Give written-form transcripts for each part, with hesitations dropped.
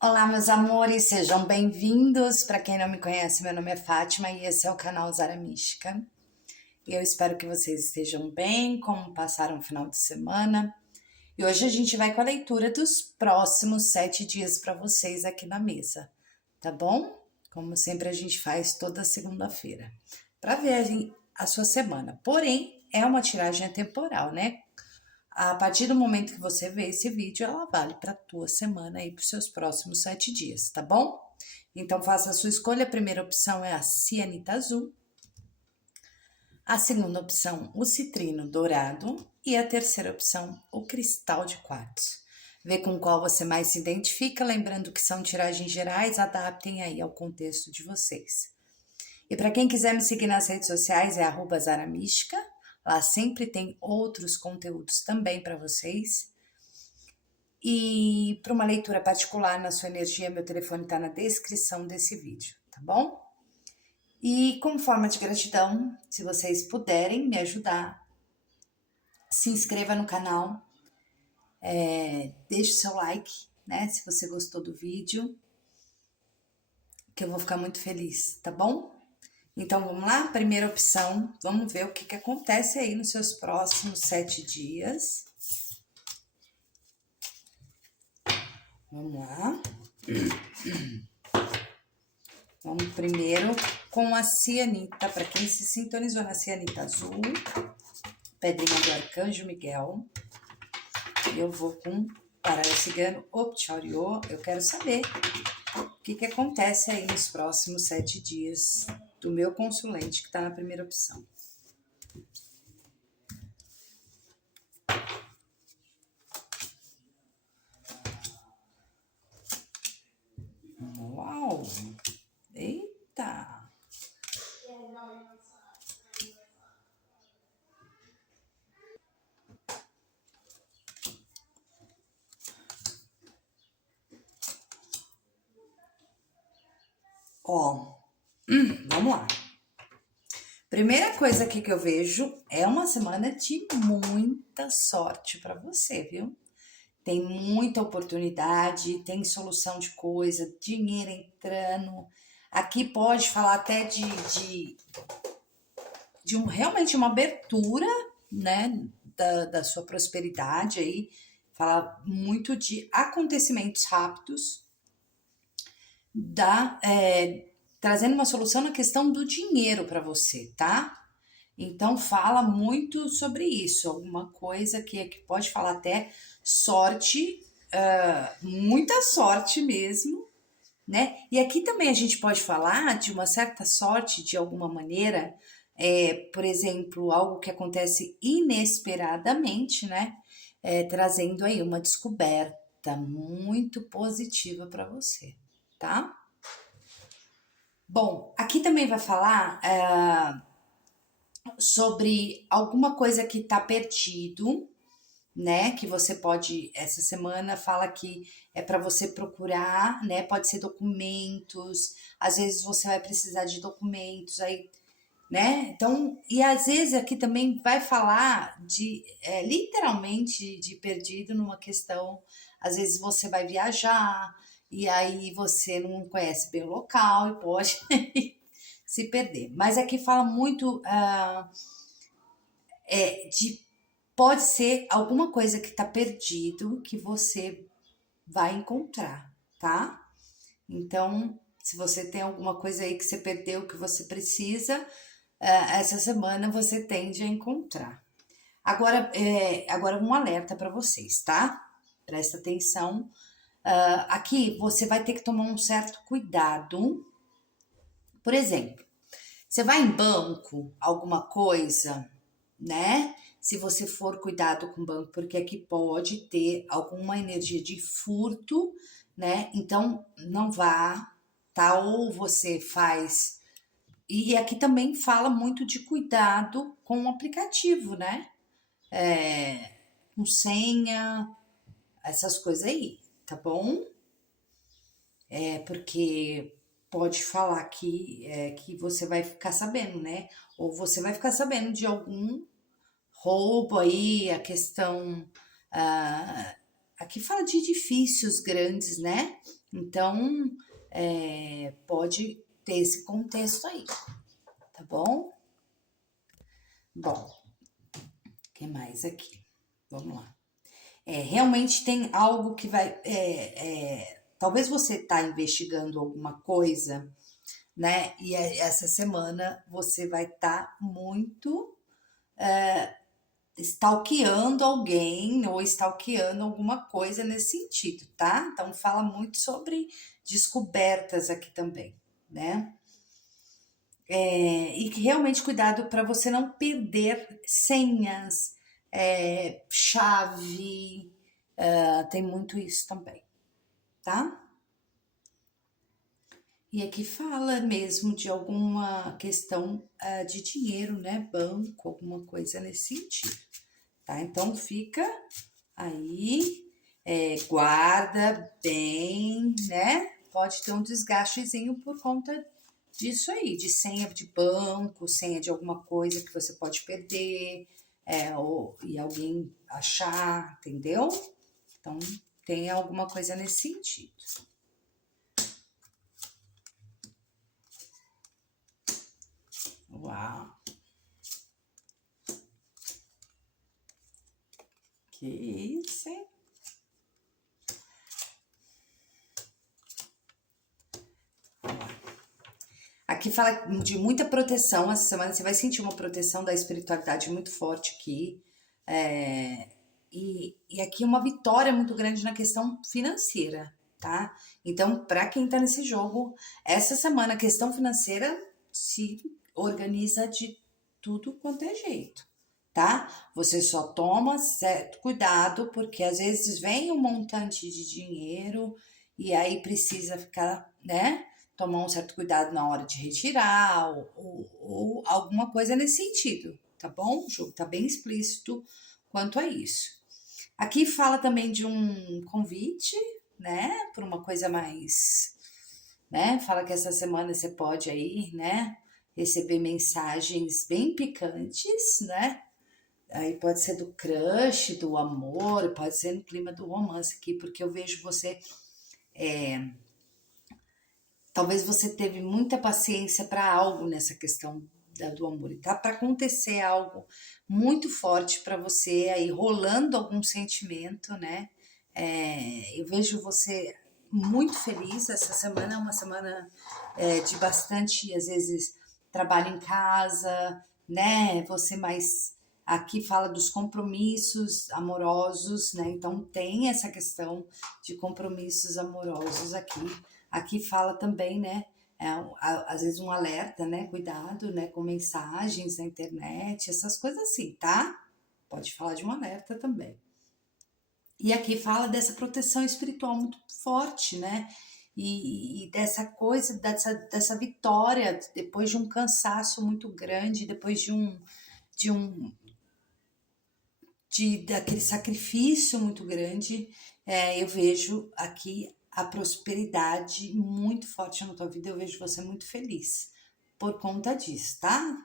Olá, meus amores, sejam bem-vindos. Para quem não me conhece, meu nome é Fátima e esse é o canal Zara Mística. E eu espero que vocês estejam bem, como passaram o final de semana. E hoje a gente vai com a leitura dos próximos 7 dias para vocês aqui na mesa, tá bom? Como sempre a gente faz toda segunda-feira, para ver a sua semana. Porém, é uma tiragem temporal, né? A partir do momento que você vê esse vídeo, ela vale para a tua semana e para os seus próximos 7 dias, tá bom? Então faça a sua escolha. A primeira opção é a cianita azul, a segunda opção, o citrino dourado e a terceira opção, o cristal de quartzo. Vê com qual você mais se identifica, lembrando que são tiragens gerais, adaptem aí ao contexto de vocês. E para quem quiser me seguir nas redes sociais é @zaramística. Lá sempre tem outros conteúdos também para vocês. E para uma leitura particular na sua energia, meu telefone está na descrição desse vídeo, tá bom? E como forma de gratidão, se vocês puderem me ajudar, se inscreva no canal, deixe o seu like, né? Se você gostou do vídeo, que eu vou ficar muito feliz, tá bom? Então vamos lá, primeira opção, vamos ver o que acontece aí nos seus próximos 7 dias. Vamos lá. Vamos primeiro com a cianita, para quem se sintonizou na cianita azul, pedrinha do Arcanjo Miguel. Eu vou com baralho cigano Optiorio. Eu quero saber o que acontece aí nos próximos 7 dias do meu consulente, que está na primeira opção. Uau! Eita! Ó, vamos lá. Primeira coisa aqui que eu vejo é uma semana de muita sorte para você, viu? Tem muita oportunidade, tem solução de coisa, dinheiro entrando. Aqui pode falar até realmente uma abertura, né, da sua prosperidade aí. Fala muito de acontecimentos rápidos, trazendo uma solução na questão do dinheiro para você, tá? Então fala muito sobre isso, alguma coisa que pode falar até sorte, muita sorte mesmo, né? E aqui também a gente pode falar de uma certa sorte de alguma maneira, por exemplo, algo que acontece inesperadamente, né? Trazendo aí uma descoberta muito positiva para você, tá? Bom, aqui também vai falar sobre alguma coisa que tá perdido, né? Que você pode, essa semana fala que é para você procurar, né? Pode ser documentos, às vezes você vai precisar de documentos aí, né? Então, e às vezes aqui também vai falar de literalmente de perdido numa questão, às vezes você vai viajar e aí você não conhece bem o local e pode se perder. Mas aqui fala muito de pode ser alguma coisa que tá perdido que você vai encontrar, tá? Então, se você tem alguma coisa aí que você perdeu, que você precisa, essa semana você tende a encontrar. Agora um alerta para vocês, tá? Presta atenção. Aqui você vai ter que tomar um certo cuidado. Por exemplo, você vai em banco, alguma coisa, né? Se você for cuidado com o banco, porque aqui pode ter alguma energia de furto, né? Então não vá, tá? Ou você faz. E aqui também fala muito de cuidado com o aplicativo, né? Com senha, essas coisas aí, tá bom? Porque pode falar que você vai ficar sabendo, né? Ou você vai ficar sabendo de algum roubo aí, a questão. Aqui fala de edifícios grandes, né? Então, pode ter esse contexto aí, tá bom? Bom, o que mais aqui? Vamos lá. Realmente tem algo que vai. Talvez você está investigando alguma coisa, né? E essa semana você vai estar muito stalkeando alguém ou stalkeando alguma coisa nesse sentido, tá? Então fala muito sobre descobertas aqui também, né? E que realmente cuidado para você não perder senhas, chave, tem muito isso também, tá? E aqui fala mesmo de alguma questão de dinheiro, né? Banco, alguma coisa nesse sentido, tá? Então fica aí, guarda bem, né? Pode ter um desgastezinho por conta disso aí, de senha de banco, senha de alguma coisa que você pode perder, e alguém achar, entendeu? Então tem alguma coisa nesse sentido. Uau! Que isso, hein? Aqui fala de muita proteção. Essa semana você vai sentir uma proteção da espiritualidade muito forte aqui. E aqui uma vitória muito grande na questão financeira, tá? Então, para quem tá nesse jogo, essa semana a questão financeira se organiza de tudo quanto é jeito, tá? Você só toma certo cuidado, porque às vezes vem um montante de dinheiro e aí precisa ficar, né? Tomar um certo cuidado na hora de retirar ou alguma coisa nesse sentido, tá bom? O jogo tá bem explícito quanto a isso. Aqui fala também de um convite, né? Por uma coisa mais, né? Fala que essa semana você pode aí, né? Receber mensagens bem picantes, né? Aí pode ser do crush, do amor, pode ser no clima do romance aqui, porque eu vejo você. Talvez você teve muita paciência para algo nessa questão do amor, e tá para acontecer algo muito forte para você aí, rolando algum sentimento, né? Eu vejo você muito feliz. Essa semana é uma semana de bastante, às vezes, trabalho em casa, né? Você mais. Aqui fala dos compromissos amorosos, né? Então tem essa questão de compromissos amorosos aqui. Aqui fala também, né? Às vezes um alerta, né? Cuidado, né? Com mensagens na internet, essas coisas assim, tá? Pode falar de um alerta também. E aqui fala dessa proteção espiritual muito forte, né? E dessa coisa, dessa vitória, depois de um cansaço muito grande, depois de um, daquele sacrifício muito grande, eu vejo aqui a prosperidade muito forte na tua vida. Eu vejo você muito feliz por conta disso, tá?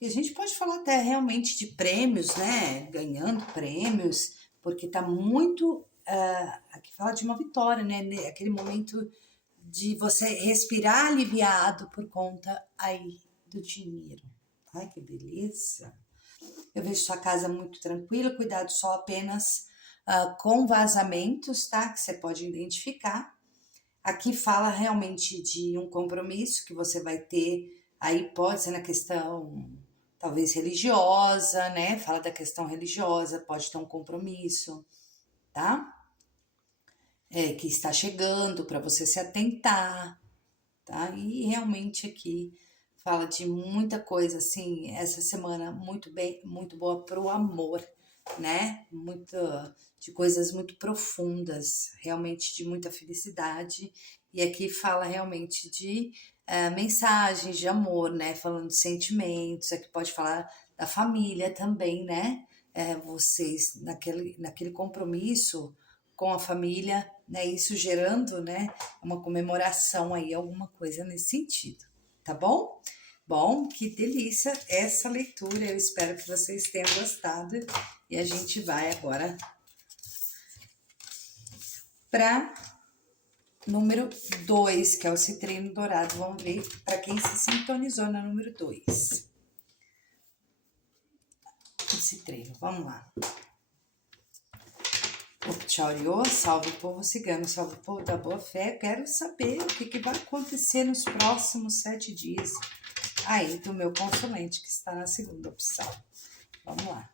E a gente pode falar até realmente de prêmios, né? Ganhando prêmios, porque tá muito. Aqui fala de uma vitória, né? Aquele momento de você respirar aliviado por conta aí do dinheiro. Ai, que beleza! Eu vejo sua casa muito tranquila, cuidado só apenas com vazamentos, tá? Que você pode identificar. Aqui fala realmente de um compromisso que você vai ter, aí pode ser na questão talvez religiosa, né? Fala da questão religiosa, pode ter um compromisso, tá? Que está chegando para você se atentar, tá? E realmente aqui fala de muita coisa, assim, essa semana muito bem, muito boa pro amor, né? Muito, de coisas muito profundas, realmente de muita felicidade. E aqui fala realmente de mensagens de amor, né? Falando de sentimentos, aqui pode falar da família também, né? Vocês naquele compromisso com a família, né? Isso gerando, né? Uma comemoração aí, alguma coisa nesse sentido, tá bom? Bom, que delícia essa leitura. Eu espero que vocês tenham gostado. E a gente vai agora para número 2, que é o citrino dourado. Vamos ver para quem se sintonizou no número 2. O citrino, vamos lá. O Tchauriô, salve o povo cigano, salve o povo da boa fé. Quero saber o que vai acontecer nos próximos 7 dias aí do meu consulente, que está na segunda opção. Vamos lá.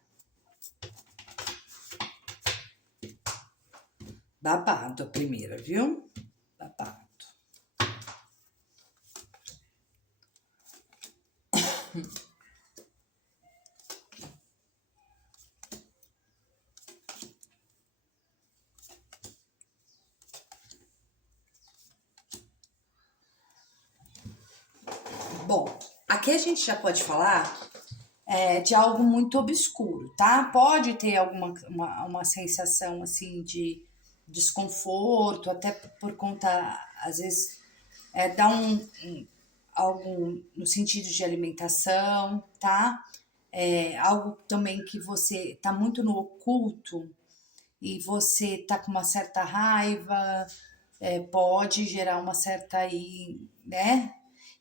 Babado a primeira, viu? Babado. Bom, aqui a gente já pode falar de algo muito obscuro, tá? Pode ter uma sensação assim de desconforto, até por conta, às vezes, dá algo no sentido de alimentação, tá? Algo também que você tá muito no oculto e você tá com uma certa raiva, pode gerar uma certa aí, né?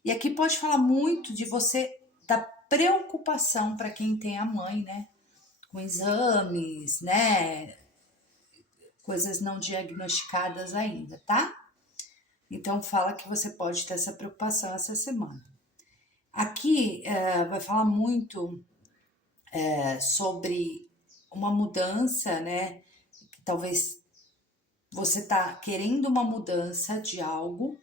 E aqui pode falar muito de você, da preocupação para quem tem a mãe, né? Com exames, né? Coisas não diagnosticadas ainda, tá? Então fala que você pode ter essa preocupação essa semana. Aqui vai falar muito sobre uma mudança, né? Que talvez você tá querendo uma mudança de algo,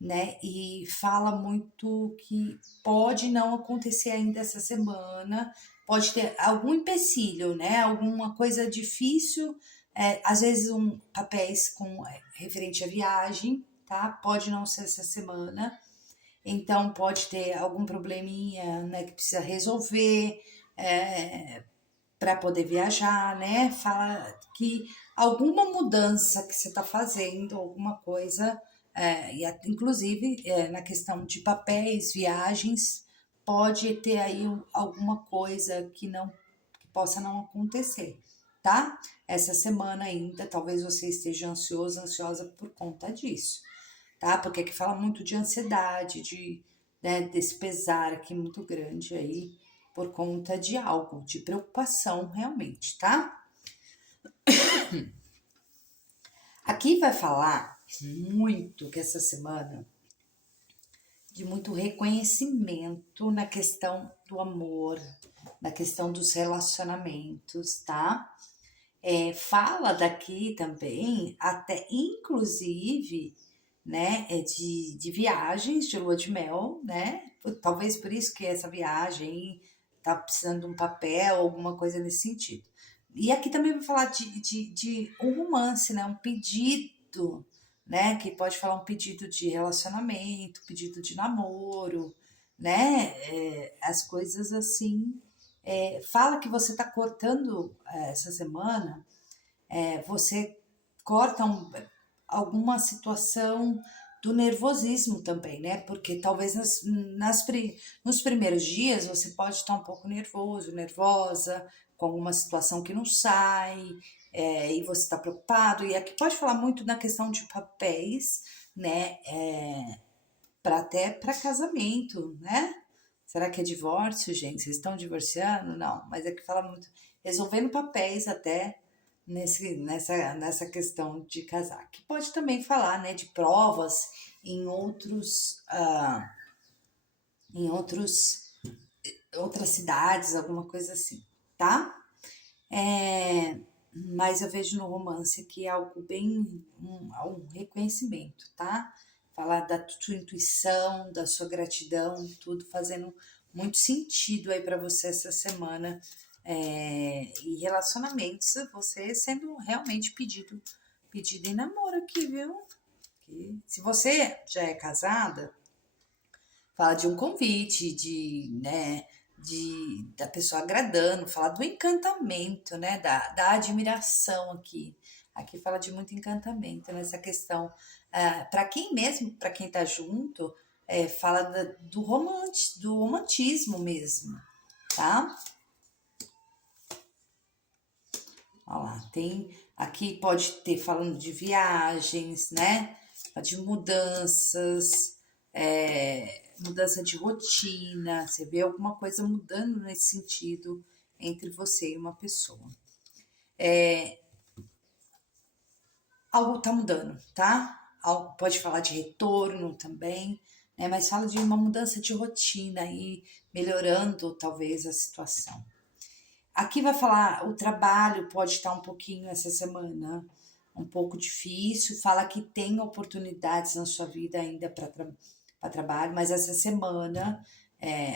né? E fala muito que pode não acontecer ainda essa semana, pode ter algum empecilho, né? Alguma coisa difícil, às vezes papéis com referente à viagem, tá? Pode não ser essa semana, então pode ter algum probleminha, né? Que precisa resolver para poder viajar, né? Fala que alguma mudança que você está fazendo, alguma coisa inclusive na questão de papéis, viagens, pode ter aí alguma coisa que possa não acontecer, tá? Essa semana ainda, talvez você esteja ansioso, ansiosa por conta disso, tá? Porque aqui fala muito de ansiedade, desse pesar aqui muito grande aí, por conta de algo, de preocupação realmente, tá? Aqui vai falar muito que essa semana de muito reconhecimento na questão do amor, na questão dos relacionamentos, tá? Fala daqui também, até inclusive, né, de viagens de lua de mel, né? Talvez por isso que essa viagem tá precisando de um papel, alguma coisa nesse sentido. E aqui também vai falar de um romance, né? Um pedido, né? Que pode falar um pedido de relacionamento, pedido de namoro, né? As coisas assim. Fala que você tá cortando essa semana, você corta alguma situação do nervosismo também, né? Porque talvez nos primeiros dias você pode estar um pouco nervoso, nervosa, com alguma situação que não sai, e você está preocupado. E aqui pode falar muito na questão de papéis, né? Até para casamento, né? Será que é divórcio, gente? Vocês estão divorciando? Não, mas aqui fala muito resolvendo papéis até nessa questão de casar. Que pode também falar, né, de provas em outras cidades, alguma coisa assim, tá? Mas eu vejo no romance que é algo bem um reconhecimento, tá? Falar da sua intuição, da sua gratidão, tudo fazendo muito sentido aí para você essa semana. E relacionamentos, você sendo realmente pedido em namoro aqui, viu? Se você já é casada, fala de um convite, né, da pessoa agradando, fala do encantamento, né, da admiração aqui. Aqui fala de muito encantamento nessa questão. Para quem tá junto, fala do romantismo mesmo, tá? Olha lá, aqui pode ter falando de viagens, né? de mudanças, mudança de rotina, você vê alguma coisa mudando nesse sentido entre você e uma pessoa. Algo tá mudando, tá? Algo pode falar de retorno também, né? Mas fala de uma mudança de rotina e melhorando talvez a situação. Aqui vai falar, o trabalho pode estar um pouquinho essa semana, um pouco difícil. Fala que tem oportunidades na sua vida ainda para trabalho, mas essa semana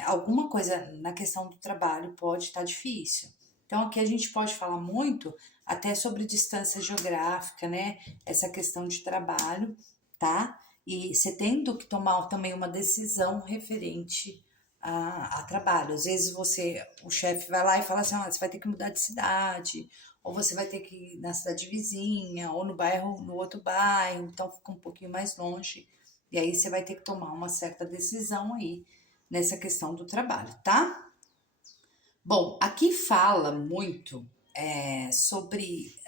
alguma coisa na questão do trabalho pode estar difícil. Então aqui a gente pode falar muito até sobre distância geográfica, né? Essa questão de trabalho, tá? E você tendo que tomar também uma decisão referente a trabalho. Às vezes o chefe vai lá e fala assim, você vai ter que mudar de cidade, ou você vai ter que ir na cidade vizinha, ou no outro bairro, então fica um pouquinho mais longe. E aí você vai ter que tomar uma certa decisão aí nessa questão do trabalho, tá? Bom, aqui fala muito sobre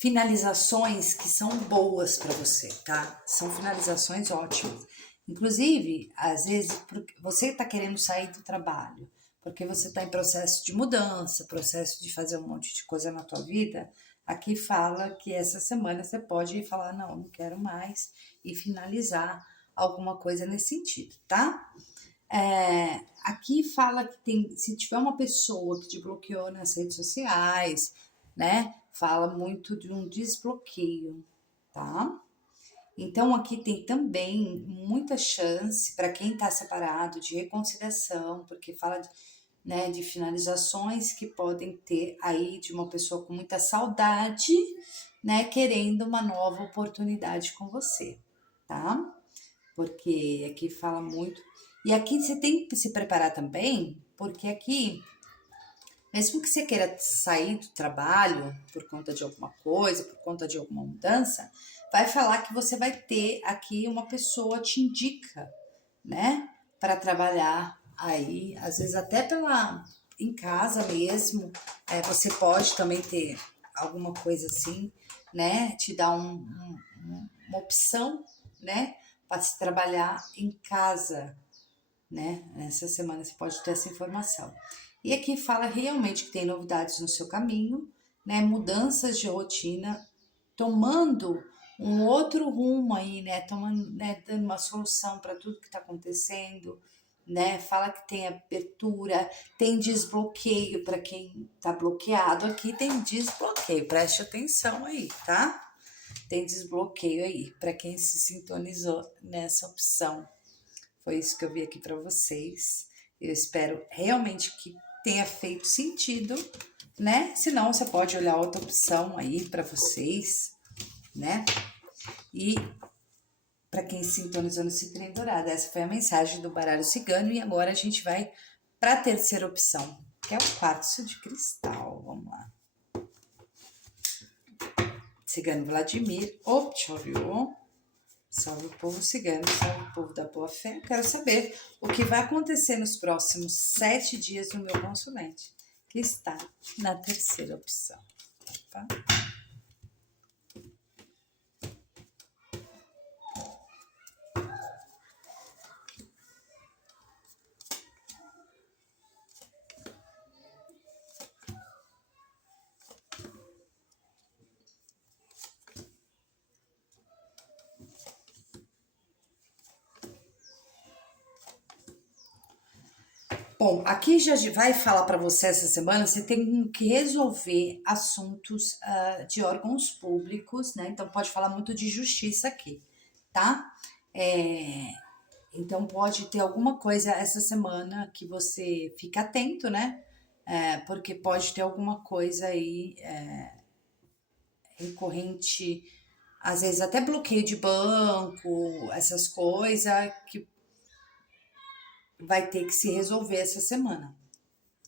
finalizações que são boas para você, tá? São finalizações ótimas. Inclusive, às vezes, você está querendo sair do trabalho, porque você está em processo de mudança, processo de fazer um monte de coisa na tua vida, aqui fala que essa semana você pode falar, não quero mais, e finalizar alguma coisa nesse sentido, tá? Aqui fala que se tiver uma pessoa que te bloqueou nas redes sociais, né? Fala muito de um desbloqueio, tá? Então aqui tem também muita chance para quem está separado de reconciliação, porque fala de finalizações que podem ter aí de uma pessoa com muita saudade, né? Querendo uma nova oportunidade com você, tá? Porque aqui fala muito. E aqui você tem que se preparar também, porque aqui, mesmo que você queira sair do trabalho por conta de alguma coisa, por conta de alguma mudança, vai falar que você vai ter aqui uma pessoa te indica, né, para trabalhar aí, às vezes até em casa mesmo, você pode também ter alguma coisa assim, né, te dar uma opção, né, para se trabalhar em casa, né? Essa semana você pode ter essa informação. E aqui fala realmente que tem novidades no seu caminho, né? Mudanças de rotina, tomando um outro rumo aí, né? Tomando, né? Dando uma solução para tudo que está acontecendo, né? Fala que tem abertura, tem desbloqueio para quem está bloqueado. Aqui tem desbloqueio, preste atenção aí, tá? Tem desbloqueio aí para quem se sintonizou nessa opção. Foi isso que eu vi aqui para vocês. Eu espero realmente que tenha feito sentido, né? Se não, você pode olhar outra opção aí para vocês, né? E para quem sintonizou nesse trem dourado, essa foi a mensagem do baralho cigano. E agora a gente vai para a terceira opção, que é o quartzo de cristal. Vamos lá. Cigano Vladimir Obchorio. Salve o povo cigano, salve o povo da boa fé. Eu quero saber o que vai acontecer nos próximos 7 dias no meu consulente, que está na terceira opção. Tá? Bom, aqui já vai falar para você essa semana, você tem que resolver assuntos de órgãos públicos, né? Então pode falar muito de justiça aqui, tá? Então pode ter alguma coisa essa semana que você fica atento, né? Porque pode ter alguma coisa aí recorrente, às vezes até bloqueio de banco, essas coisas que vai ter que se resolver essa semana.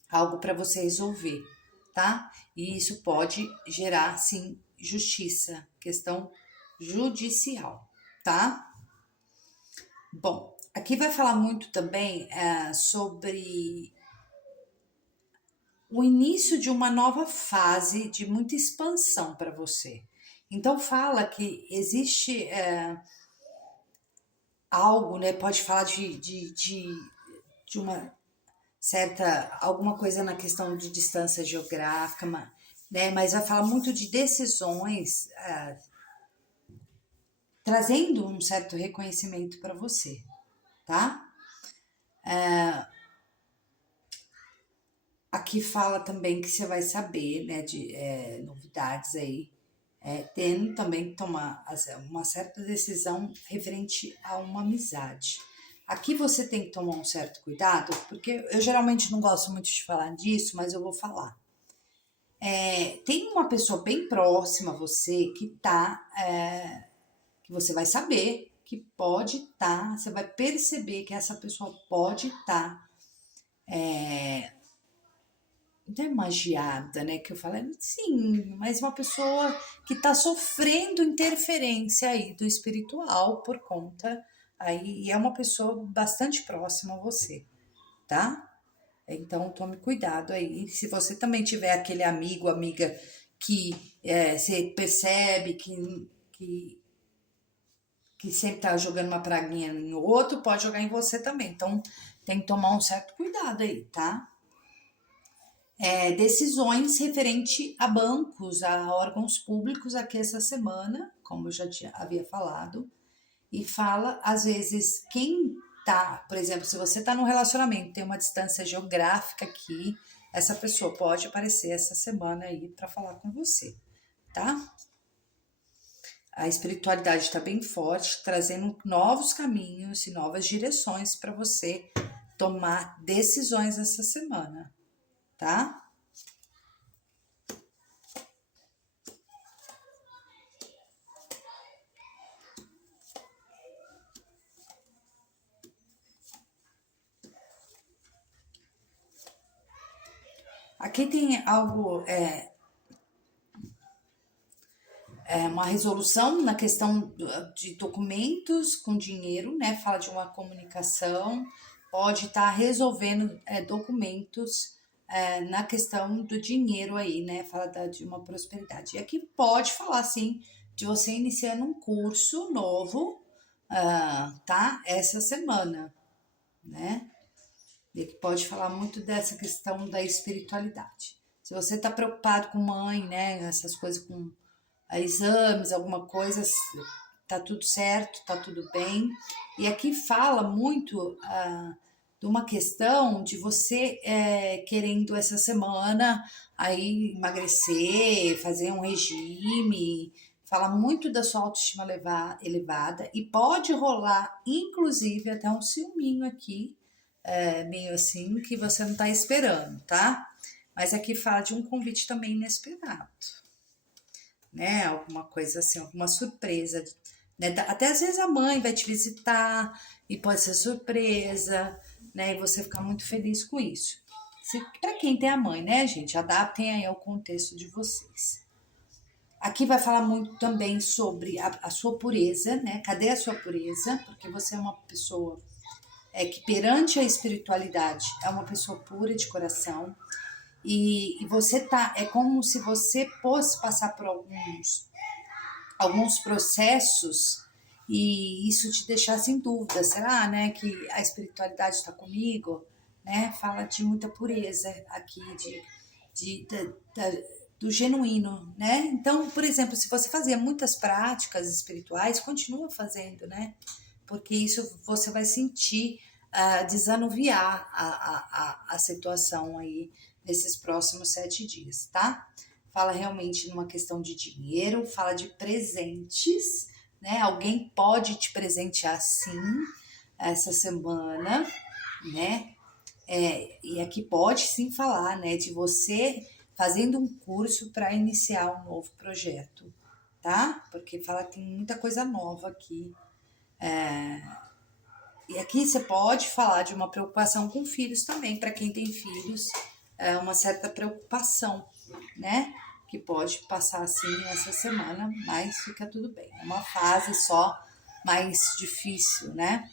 Algo para você resolver, tá? E isso pode gerar, sim, justiça, questão judicial, tá? Bom, aqui vai falar muito também sobre o início de uma nova fase de muita expansão para você. Então fala que existe algo, né? Pode falar de uma certa, alguma coisa na questão de distância geográfica, né? Mas vai falar muito de decisões, trazendo um certo reconhecimento para você, tá? Aqui fala também que você vai saber, né, de novidades aí, tendo também que tomar uma certa decisão referente a uma amizade. Aqui você tem que tomar um certo cuidado, porque eu geralmente não gosto muito de falar disso, mas eu vou falar. Tem uma pessoa bem próxima a você que você vai saber que pode estar, você vai perceber que essa pessoa pode estar não é magiada, né? Que eu falo, sim, mas uma pessoa que está sofrendo interferência aí do espiritual por conta aí, e é uma pessoa bastante próxima a você, tá? Então tome cuidado aí. Se você também tiver aquele amigo, amiga que você percebe que sempre tá jogando uma praguinha no outro, pode jogar em você também. Então tem que tomar um certo cuidado aí, tá? Decisões referente a bancos, a órgãos públicos aqui essa semana, como eu já havia falado, e fala, às vezes, quem tá, por exemplo, se você tá num relacionamento, tem uma distância geográfica aqui, essa pessoa pode aparecer essa semana aí para falar com você, tá? A espiritualidade está bem forte, trazendo novos caminhos e novas direções para você tomar decisões essa semana, tá? Aqui tem algo, uma resolução na questão de documentos com dinheiro, né? Fala de uma comunicação, pode estar resolvendo documentos na questão do dinheiro aí, né? Fala de uma prosperidade. E aqui pode falar, sim, de você iniciando um curso novo, tá? Essa semana, né? E que pode falar muito dessa questão da espiritualidade. Se você está preocupado com mãe, né? Essas coisas com exames, alguma coisa, tá tudo certo, tá tudo bem. E aqui fala muito de uma questão de você querendo essa semana aí emagrecer, fazer um regime, fala muito da sua autoestima elevada e pode rolar, inclusive, até um ciúminho aqui, meio assim, que você não tá esperando, tá? Mas aqui fala de um convite também inesperado, né? Alguma coisa assim, alguma surpresa, né? Até às vezes a mãe vai te visitar e pode ser surpresa, né? E você ficar muito feliz com isso. Para quem tem a mãe, né, gente? Adaptem aí ao contexto de vocês. Aqui vai falar muito também sobre a sua pureza, né? Cadê a sua pureza? Porque você é uma pessoa que perante a espiritualidade é uma pessoa pura de coração, e você tá, é como se você fosse passar por alguns processos e isso te deixasse em dúvida, será, né, que a espiritualidade está comigo, né? Fala de muita pureza aqui, de, da, da, do genuíno, né? Então, por exemplo, se você fazia muitas práticas espirituais, continua fazendo, né? Porque isso você vai sentir desanuviar a situação aí nesses próximos 7 dias, tá? Fala realmente numa questão de dinheiro, fala de presentes, né? Alguém pode te presentear sim essa semana, né? E aqui pode sim falar, né, de você fazendo um curso para iniciar um novo projeto, tá? Porque fala que tem muita coisa nova aqui. E aqui você pode falar de uma preocupação com filhos também, para quem tem filhos, uma certa preocupação, né? Que pode passar assim essa semana, mas fica tudo bem. É uma fase só mais difícil, né?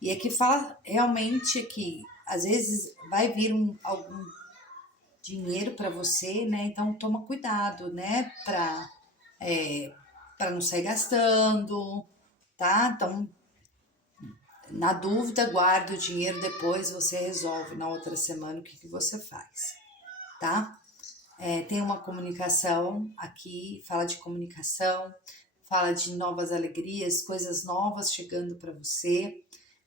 E aqui fala realmente que às vezes vai vir algum dinheiro para você, né? Então toma cuidado, né? Para para não sair gastando, tá? Então, na dúvida, guarda o dinheiro, depois você resolve na outra semana o que você faz, tá? Tem uma comunicação aqui, fala de comunicação, fala de novas alegrias, coisas novas chegando para você,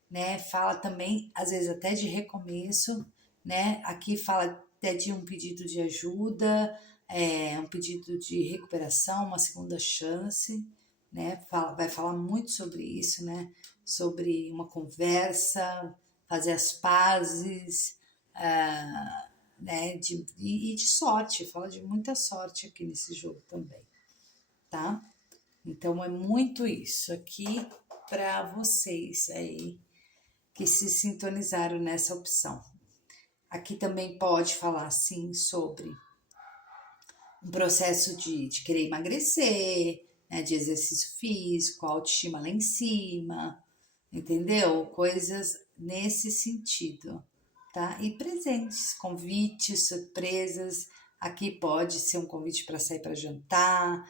né? Fala também, às vezes, até de recomeço, né? Aqui fala até de um pedido de ajuda, um pedido de recuperação, uma segunda chance, né? Vai falar muito sobre isso, né? Sobre uma conversa, fazer as pazes, né? E de sorte, fala de muita sorte aqui nesse jogo também, tá? Então é muito isso aqui para vocês aí que se sintonizaram nessa opção. Aqui também pode falar, sim, sobre um processo de querer emagrecer, né, de exercício físico, autoestima lá em cima, entendeu? Coisas nesse sentido, tá? E presentes, convites, surpresas. Aqui pode ser um convite para sair para jantar,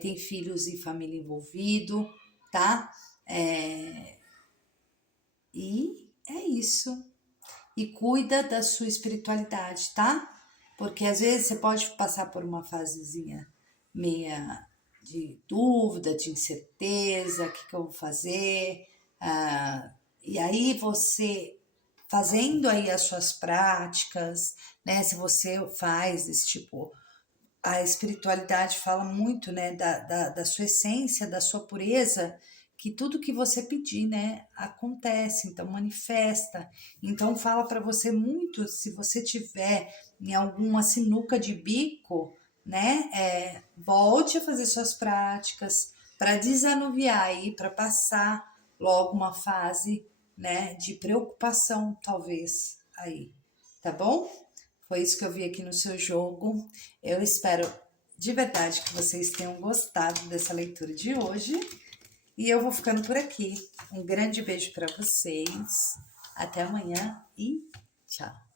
tem filhos e família envolvido, tá? E é isso. E cuida da sua espiritualidade, tá? Porque às vezes você pode passar por uma fasezinha meia de dúvida, de incerteza, o que eu vou fazer? E aí você fazendo aí as suas práticas, né? Se você faz esse tipo, a espiritualidade fala muito, né, da sua essência, da sua pureza, que tudo que você pedir, né, acontece, então manifesta. Então fala para você muito, se você tiver em alguma sinuca de bico, né, volte a fazer suas práticas para desanuviar aí, para passar logo uma fase, né, de preocupação, talvez aí, tá bom? Foi isso que eu vi aqui no seu jogo. Eu espero de verdade que vocês tenham gostado dessa leitura de hoje. E eu vou ficando por aqui. Um grande beijo para vocês. Até amanhã e tchau.